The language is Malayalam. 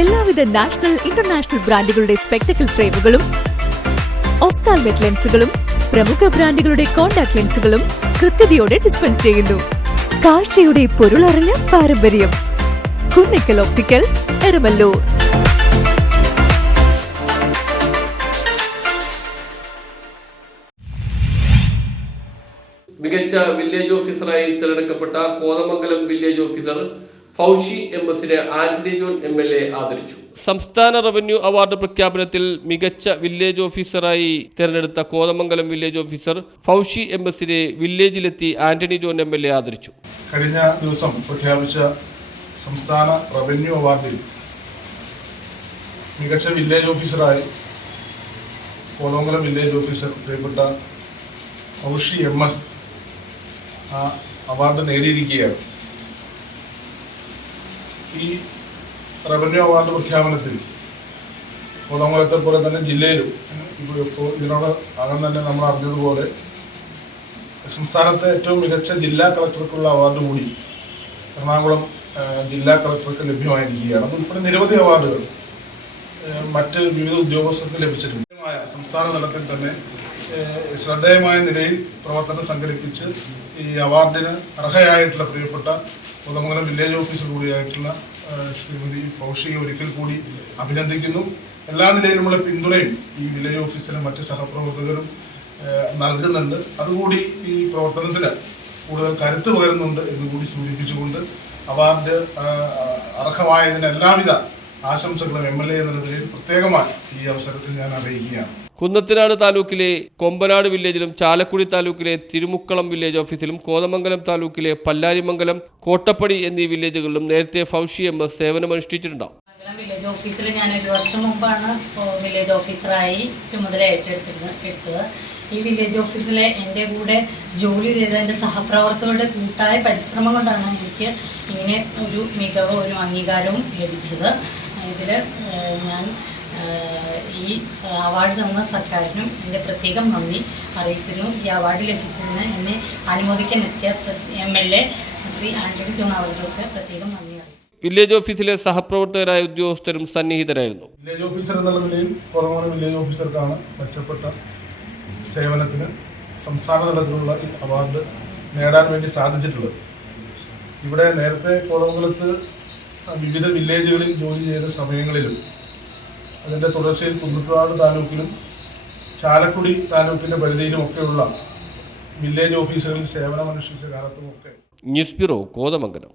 എല്ലാവിധ നാഷണൽ ഇന്റർനാഷണൽ ബ്രാൻഡുകളുടെ സ്പെക്ടക്കിൾ ഫ്രെയിമുകളും ഒഫ്താൽമെറ്റ് ലെൻസുകളും പ്രമുഖ ബ്രാൻഡുകളുടെ കോൺടാക്ട് ലെൻസുകളും കൃത്യതയോടെ ഡിസ്പെൻസ് ചെയ്യുന്നു. കാഴ്ചയുടെ പൊരുളറിഞ്ഞ പാരമ്പര്യം. കുന്നിക്കൽ ഒപ്റ്റിക്കൽസ്, എരമല്ലൂർ. മികച്ച വില്ലേജ് ഓഫീസറായി തിരഞ്ഞെടുക്കപ്പെട്ട കോതമംഗലം വില്ലേജ് ഓഫീസർ ഫൗഷി എം.എസിനെ ആന്റണി ജോൺ എം.എൽ.എ. ആദരിച്ചു. സംസ്ഥാന റവന്യൂ അവാർഡ് പ്രഖ്യാപനത്തിൽ മികച്ച വില്ലേജ് ഓഫീസറായി തിരഞ്ഞെടുത്ത കോതമംഗലം വില്ലേജ് ഓഫീസർ ഫൗഷി എം.എസിനെ വില്ലേജിലെത്തി ആന്റണി ജോൺ എം.എൽ.എ. ആദരിച്ചു. കഴിഞ്ഞ ദിവസം പ്രഖ്യാപിച്ച സംസ്ഥാന റവന്യൂ അവാർഡിൽ മികച്ച വില്ലേജ് ഓഫീസറായി കോതമംഗലം വില്ലേജ് ഓഫീസർ പ്രിയപ്പെട്ട ഫൗഷി എം.എസ്. ആ അവാർഡ് നേടിയിരിക്കുകയാണ്. ഈ റവന്യൂ അവാർഡ് പ്രഖ്യാപനത്തിൽ കോതമംഗലത്തെ പോലെ തന്നെ ജില്ലയിലും ഇപ്പോൾ ഇതിനോട് അകം തന്നെ നമ്മൾ അറിഞ്ഞതുപോലെ സംസ്ഥാനത്തെ ഏറ്റവും മികച്ച ജില്ലാ കളക്ടർക്കുള്ള അവാർഡ് കൂടി എറണാകുളം ജില്ലാ കളക്ടർക്ക് ലഭ്യമായിരിക്കുകയാണ്. അതുൾപ്പെടെ നിരവധി അവാർഡുകൾ മറ്റ് വിവിധ ഉദ്യോഗസ്ഥർക്ക് ലഭിച്ചിട്ടുണ്ട്. സംസ്ഥാന തലത്തിൽ തന്നെ ശ്രദ്ധേയമായ നിലയിൽ പ്രവർത്തനം സംഘടിപ്പിച്ച് ഈ അവാർഡിന് അർഹയായിട്ടുള്ള പ്രിയപ്പെട്ട കോതമംഗലം വില്ലേജ് ഓഫീസർ കൂടിയായിട്ടുള്ള ശ്രീമതി ഫൗഷിയെ ഒരിക്കൽ കൂടി അഭിനന്ദിക്കുന്നു. എല്ലാ നിലയിലുമുള്ള പിന്തുണയും ഈ വില്ലേജ് ഓഫീസിനും മറ്റ് സഹപ്രവർത്തകരും നൽകുന്നുണ്ട്. അതുകൂടി ഈ പ്രവർത്തനത്തിന് കൂടുതൽ കരുത്ത് പകരുന്നുണ്ട് എന്നുകൂടി സൂചിപ്പിച്ചുകൊണ്ട് അവാർഡ് അർഹമായതിന് എല്ലാവിധ ആശംസകളും എം.എൽ.എ. എന്ന നിലയിൽ പ്രത്യേകമായി ഈ അവസരത്തിൽ ഞാൻ അറിയിക്കുകയാണ്. കുന്നത്തനാട് താലൂക്കിലെ കൊമ്പനാട് വില്ലേജിലും ചാലക്കുടി താലൂക്കിലെ തിരുമുക്കളം വില്ലേജ് ഓഫീസിലും കോതമംഗലം താലൂക്കിലെ പല്ലാരിമംഗലം, കോട്ടപ്പടി എന്നീ വില്ലേജുകളിലും നേരത്തെ ഫൗഷി എം.എസ്. സേവനമനുഷ്ഠിച്ചിട്ടുണ്ടാവും. വില്ലേജ് ഓഫീസിൽ ഞാൻ 1 വർഷം മുമ്പാണ് വില്ലേജ് ഓഫീസറായി ചുമതല ഏറ്റെടുത്തത്. ഈ വില്ലേജ് ഓഫീസിലെ എൻ്റെ കൂടെ ജോലി ചെയ്ത എൻ്റെ സഹപ്രവർത്തകരുടെ കൂട്ടായ പരിശ്രമം കൊണ്ടാണ് എനിക്ക് ഇങ്ങനെ ഒരു മികവും ഒരു അംഗീകാരവും ലഭിച്ചത്. ഇതിൽ ഞാൻ ഈ അവാർഡ് തന്ന സർക്കാരിനും എൻ്റെ പ്രത്യേകം നന്ദി അറിയിക്കുന്നു. ഈ അവാർഡ് ലഭിച്ചതിന് എന്നെ അനുമോദിക്കാൻ എത്തിയ എം.എൽ.എ. ശ്രീ ആന്റണി ജോൺ അവർക്ക് പ്രത്യേകം നന്ദി അറിയിക്കുന്നു. വില്ലേജ് ഓഫീസിലെ സഹപ്രവർത്തകരായ ഉദ്യോഗസ്ഥരും സന്നിഹിതരായിരുന്നു. വില്ലേജ് ഓഫീസർ എന്നുള്ള നിലയിൽ കോതമംഗലം വില്ലേജ് ഓഫീസർക്കാണ് മെച്ചപ്പെട്ട സേവനത്തിന് സംസ്ഥാന തലത്തിലുള്ള ഈ അവാർഡ് നേടാൻ വേണ്ടി സാധിച്ചിട്ടുള്ളത്. ഇവിടെ നേരത്തെ കോതമംഗലത്ത് വിവിധ വില്ലേജുകളിൽ ജോലി ചെയ്ത സമയങ്ങളിലും അതിൻ്റെ തുടർച്ചയിൽ കുന്നത്തനാട് താലൂക്കിലും ചാലക്കുടി താലൂക്കിൻ്റെ പരിധിയിലുമൊക്കെയുള്ള വില്ലേജ് ഓഫീസുകളിൽ സേവനമനുഷ്ഠിച്ച കാലത്തുമൊക്കെ ന്യൂസ് ബ്യൂറോ, കോതമംഗലം.